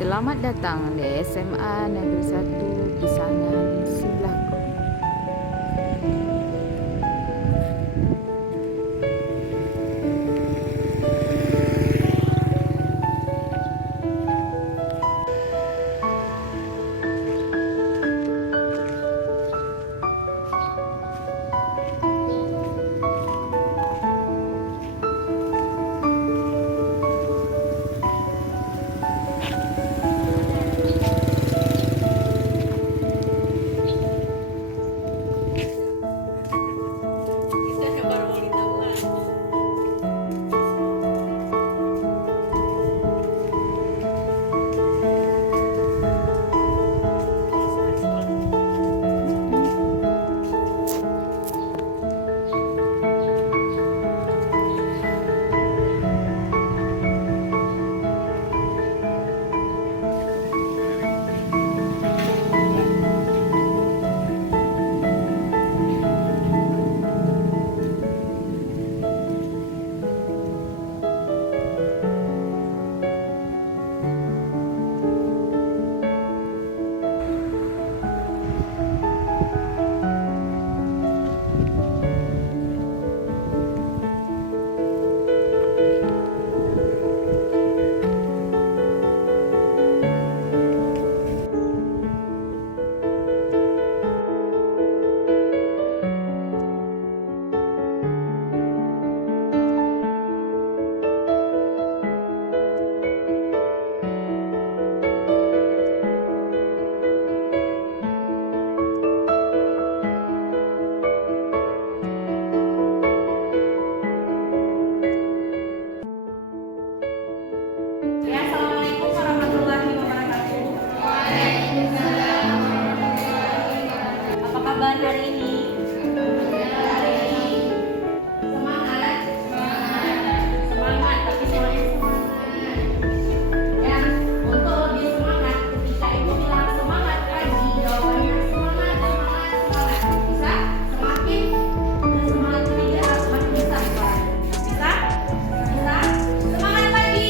Selamat datang di SMA Negeri 1 Kisanan Silaku. Ya, Assalamualaikum warahmatullahi wabarakatuh. Waalaikumsalam warahmatullahi wabarakatuh. Apa kabar hari ini? Semangat? Semangat, tapi semuanya semangat. Ya, untuk lebih semangat, ketika ibu bilang semangat pagi, jawabannya semangat, semangat, semangat. Bisa? Semakin semangat ketiga harus semakin bisa. Bisa? Bisa? Semangat pagi.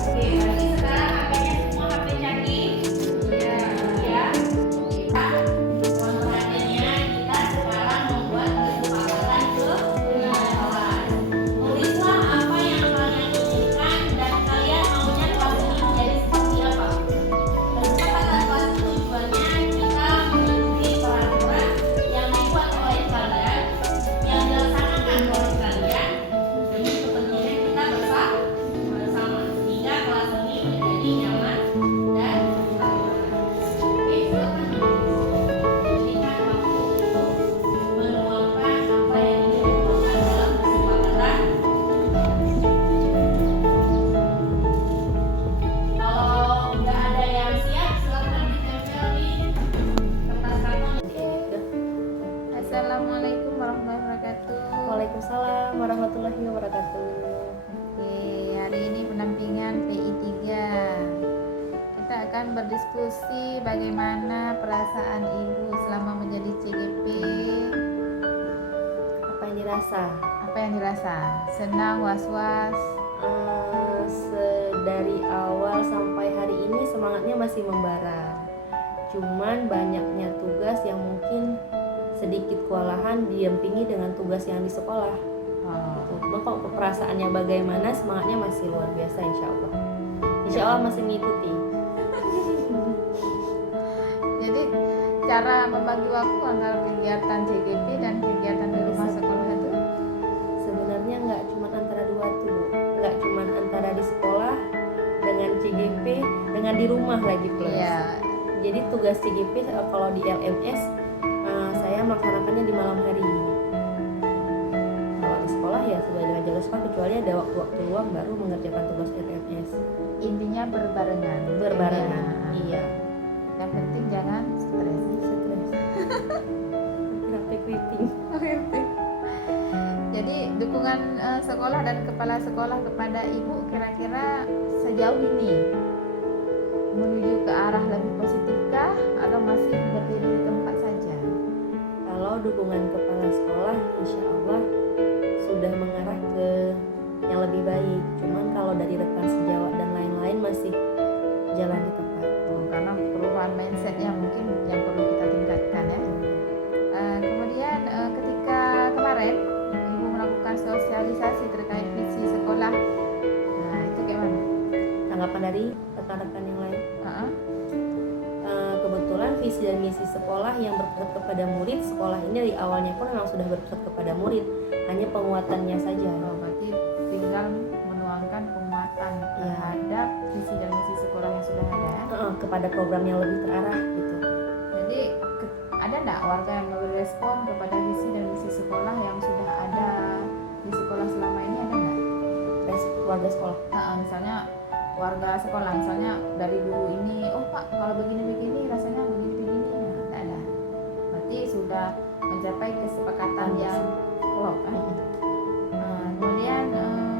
Oke, akan berdiskusi bagaimana perasaan ibu selama menjadi CGP. Apa yang dirasa? Apa yang dirasa? Senang, was-was? Dari awal sampai hari ini semangatnya masih membara. Cuman banyaknya tugas yang mungkin sedikit kewalahan didampingi dengan tugas yang di sekolah. Cuma kok perasaannya bagaimana, semangatnya masih luar biasa insya Allah. Insya Allah masih mengikuti. Jadi cara membagi waktu antara kegiatan CGP dan kegiatan di rumah sekolah itu Sebenarnya nggak cuma antara dua tuh, Bu. Nggak cuma antara di sekolah dengan CGP, dengan di rumah lagi plus. ya Jadi tugas CGP kalau di LMS saya melaksanakannya di malam hari. Kalau di sekolah ya sesuai dengan jalur sekolah, kecuali ada waktu-waktu luang baru mengerjakan tugas LMS. intinya berbarengan. Berbarengan. Ya. Iya. Yang penting jangan stres. Sampai keriting. Jadi dukungan sekolah dan kepala sekolah kepada ibu kira-kira sejauh ini menuju ke arah lebih positifkah atau masih berdiri di tempat saja? Kalau dukungan kepala sekolah, insya Allah sudah mengarah ke yang lebih baik. Cuman kalau dari rekan sejawat dan lain-lain masih jalan di tempat. Karena perubahan mindsetnya mungkin yang perlu kita tingkatkan ya. Kemudian ketika kemarin ibu melakukan sosialisasi terkait visi sekolah, nah itu gimana? Tanggapan dari rekan-rekan yang lain. Uh-uh. Kebetulan visi dan misi sekolah yang berpusat kepada murid, sekolah ini dari awalnya pun memang sudah berpusat kepada murid, hanya penguatannya saja. Berarti tinggal menuangkan penguatan terhadap visi dan misi sekolah yang sudah ada. Kepada program yang lebih terarah gitu. Jadi ada enggak warga yang memberi respon kepada visi dan misi sekolah yang sudah ada di sekolah selama ini, ada enggak? Warga sekolah. Misalnya warga sekolah, misalnya dari dulu ini, oh Pak kalau begini-begini rasanya begini-begini, nah, enggak ada. Berarti sudah mencapai kesepakatan yang klop. Kemudian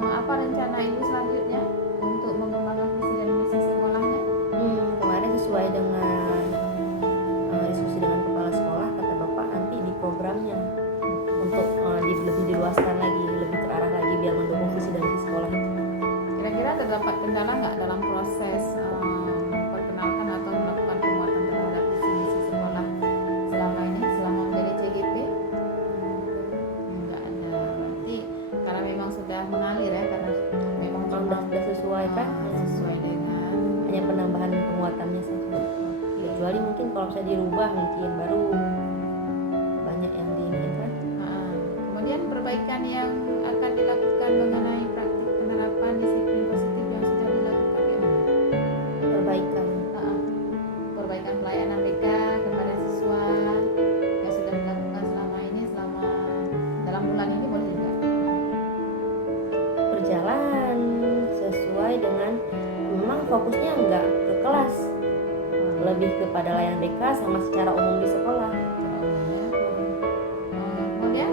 apa rencana ibu selanjutnya untuk mengembangkan visi dan misi sekolahnya? Kemarin sesuai dengan diskusi dengan kepala sekolah, kata Bapak nanti di programnya untuk lebih diluaskan lagi, lebih terarah lagi biar mendukung visi dan misi sekolah itu. Kira-kira terdapat kendala nggak dalam proses memperkenalkan atau melakukan penguatan terhadap visi misi sekolah selama ini, selama menjadi CGP? Nggak ada. Berarti karena memang sudah mengalir ya, karena memang Kalau sudah sesuai kan, sesuai dengan hanya penambahan penguatannya saja. Kecuali mungkin kalau bisa dirubah mungkin baru banyak yang diinginkan. Kemudian perbaikan yang akan dilakukan mengenai praktik penerapan disiplin positif yang sudah dilakukan ya? Perbaikan pelayanan BK kepada siswa yang sudah dilakukan selama ini, selama dalam bulan ini boleh juga? Berjalan sesuai dengan, memang fokusnya enggak ke kelas, lebih kepada layanan BK sama secara umum di sekolah. Kemudian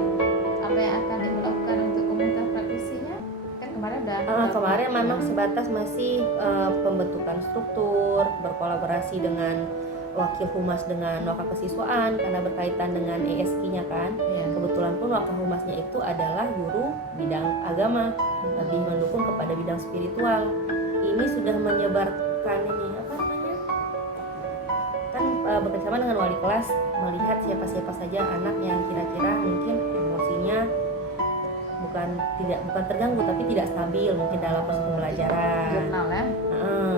apa yang akan dilakukan untuk komunitas praktisinya? Kan kemarin udah Kemarin memang sebatas masih pembentukan struktur, berkolaborasi dengan wakil humas dengan wakil kesiswaan karena berkaitan dengan ESK-nya kan. ya. Kebetulan pun wakil humasnya itu adalah guru bidang agama, lebih mendukung kepada bidang spiritual. Ini sudah menyebarkan ini apa namanya? Kan bekerjasama dengan wali kelas melihat siapa-siapa saja anak yang kira-kira mungkin emosinya bukan terganggu tapi tidak stabil mungkin dalam proses pembelajaran. Jurnal ya.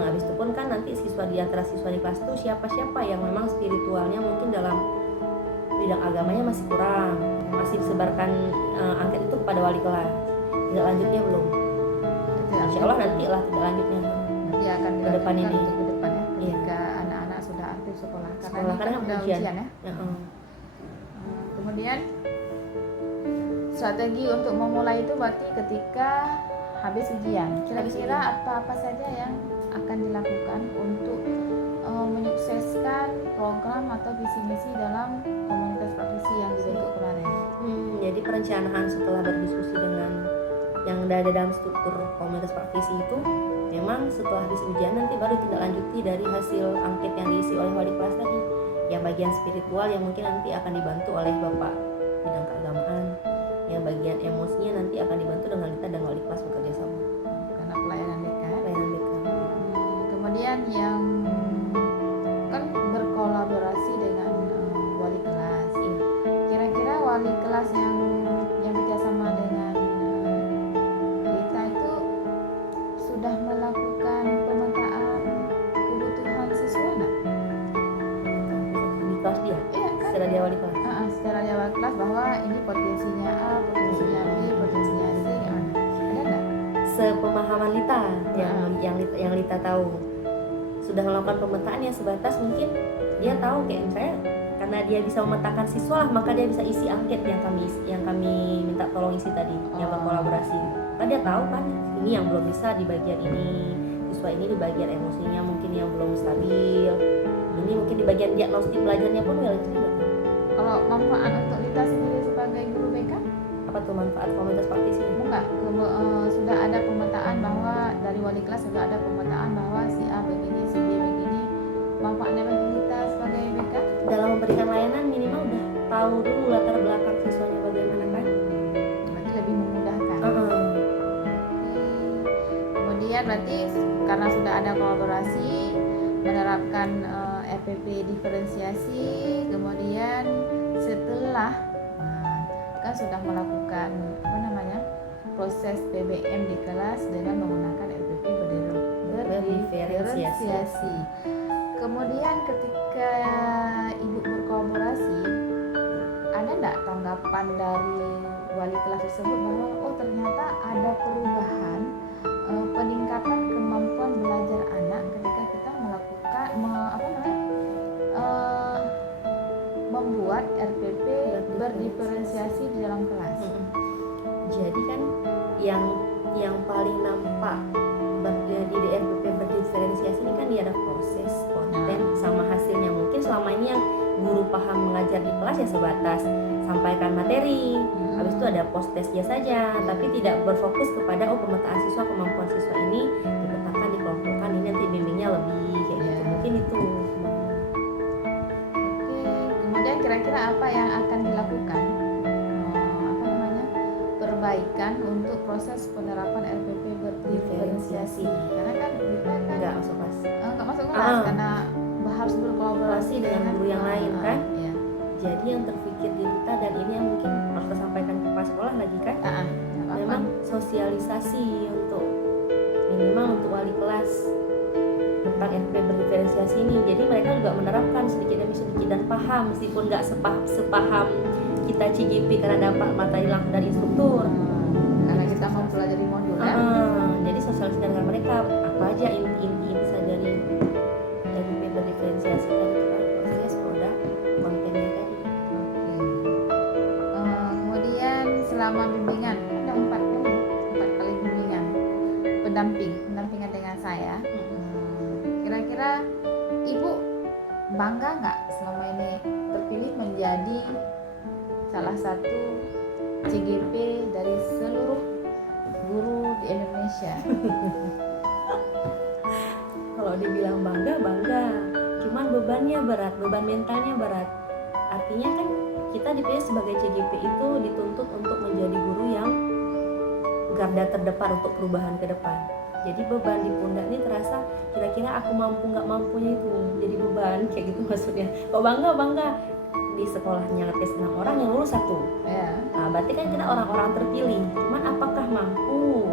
Habis itu pun kan nanti siswa di antara siswa di kelas itu siapa-siapa yang memang spiritualnya mungkin dalam bidang agamanya masih kurang, masih disebarkan angket itu kepada wali kelas. Tidak lanjutnya belum. Insya Allah nanti lah tidak lanjutnya. Nanti akan Ke depan dilanjutkan ini. untuk ke depan ya, Iya. ketika anak-anak sudah aktif sekolah. Karena Sekolah, ini karena kan udah ujian. ujian ya. Ya, Kemudian strategi untuk memulai itu berarti ketika habis ujian. Kira-kira apa-apa saja yang akan dilakukan untuk menyukseskan program atau visi misi dalam komunitas praktisi yang dibentuk kemarin? Jadi perencanaan setelah berdiskusi dengan yang ada dalam struktur komunitas praktisi itu, memang setelah habis ujian nanti baru tindak lanjuti dari hasil angket yang diisi oleh wali kelas tadi. Yang bagian spiritual yang mungkin nanti akan dibantu oleh Bapak bidang keagamaan, yang bagian emosinya nanti akan dibantu dengan Lita dan wali kelas bekerja sama. Karena pelayanan BK. Pelayanan BK. Kemudian yang kan berkolaborasi dengan wali kelas. Kira-kira wali kelas yang kerjasama dengan Lita itu sudah melakukan pemetaan kebutuhan siswa nggak? Di kelas dia, Iya kan? setelah dia wali kelas. Secara di awal kelas bahwa ini potensinya A, potensinya B, potensinya C, ada nggak? Sepemahaman Lita yang Lita tahu sudah melakukan pemetaan yang sebatas mungkin dia tahu kayak misalnya karena dia bisa memetakan siswa lah, maka dia bisa isi angket yang kami minta tolong isi tadi, yang berkolaborasi. Maka dia tahu kan ini yang belum bisa di bagian ini, siswa ini di bagian emosinya mungkin yang belum stabil, ini mungkin di bagian diagnostik belajarnya pun ya itu juga. Kalau manfaat untuk Lita sendiri sebagai guru BK, Apa tuh manfaat komunitas praktisi? enggak, sudah ada pemetaan bahwa dari wali kelas sudah ada pemetaan bahwa si A begini, si B begini. Manfaatnya bagi Lita sebagai BK? Dalam memberikan layanan minimal udah tahu dulu latar belakang siswanya bagaimana kan? Berarti lebih memudahkan. Heeh. Kemudian berarti karena sudah ada kolaborasi menerapkan RPP diferensiasi, kemudian setelah kan sudah melakukan proses PBM di kelas dengan menggunakan RPP berdiferensiasi. Kemudian ketika ibu berkolaborasi, ada enggak tanggapan dari wali kelas tersebut bahwa oh ternyata ada perubahan peningkatan kemampuan belajar anak ketika kita melakukan membuat RPP berdiferensiasi di dalam kelas. Jadi kan yang paling nampak di RPP berdiferensiasi ini kan dia ada proses, konten, sama hasilnya. Mungkin selama ini yang guru paham mengajar di kelas ya sebatas sampaikan materi, habis itu ada post testnya saja, tapi tidak berfokus kepada pemetaan siswa, kemampuan siswa ini dipetakan, dikelompokkan, ini nanti bimbingnya lebih kayak gitu. Mungkin itu. Kemudian kira-kira apa yang akan dilakukan perbaikan untuk proses penerapan RPP berdiferensiasi? Karena kan kita kan nggak masuk kelas, karena harus berkolaborasi dengan guru yang lain kan. Ya. Jadi yang terpikir di Lita dan ini yang mungkin harus kita sampaikan ke kepala sekolah lagi kan, memang sosialisasi untuk minimal untuk wali kelas tentang RPP berdiferensiasi ini. Jadi mereka juga menerapkan sedikit demi sedikit dan paham, meskipun nggak sepaham kita CGP karena dapat materi langsung dari instruktur. Karena kita mempelajari modul ya. Jadi sosialisasi dengan mereka apa aja inti dari RPP berdiferensiasi tadi kan, proses, produk, kontennya tadi. Kemudian selama bimbingan ada 4 kali bimbingan pendampingan dengan saya. Kira-kira ibu bangga nggak selama ini terpilih menjadi salah satu CGP dari seluruh guru di Indonesia? Kalau dibilang bangga, cuman bebannya berat, beban mentalnya berat. Artinya kan kita dipilih sebagai CGP itu dituntut untuk menjadi guru yang garda terdepan untuk perubahan ke depan. Jadi beban di pundak ini terasa kira-kira aku mampu nggak mampunya itu jadi beban kayak gitu maksudnya. Kok bangga di sekolahnya tes 6 orang yang lulus 1. Ya. Nah, berarti kan kita orang-orang terpilih. Cuman apakah mampu?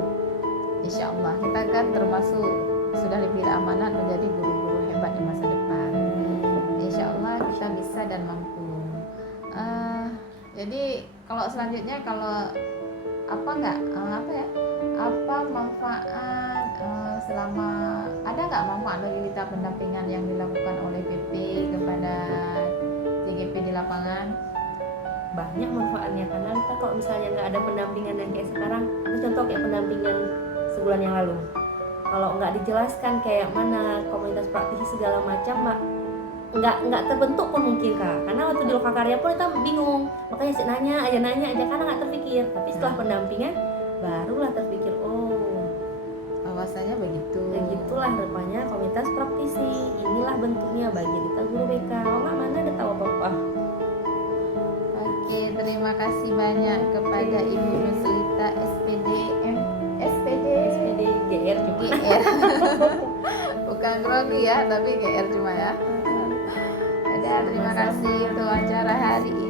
Insya Allah kita kan termasuk sudah diberi amanat menjadi guru-guru hebat di masa depan. Insya Allah kita bisa dan mampu. Jadi kalau selanjutnya apa manfaat selama ada nggak manfaat bagi kita pendampingan yang dilakukan oleh PP kepada CGP di lapangan? Banyak manfaatnya karena kita kalau misalnya nggak ada pendampingan yang kayak sekarang, itu contoh kayak pendampingan sebulan yang lalu, kalau nggak dijelaskan kayak mana komunitas praktisi segala macam nggak terbentuk pun mungkin Kak, karena waktu di Lokakarya pun kita bingung, makanya sih nanya aja karena nggak terpikir. Tapi setelah pendampingan barulah terpikir bahwasanya begitu. Begitulah rupanya komunitas praktisi. Inilah bentuknya bagi Rita Guru BK. Oh nggak mana ada tahu apa-apa. Oke, terima kasih banyak kepada Ibu Nuslita SPD SPD GR juga. GR. Bukan grogi ya, tapi GR cuma ya. Ada, terima kasih untuk acara hari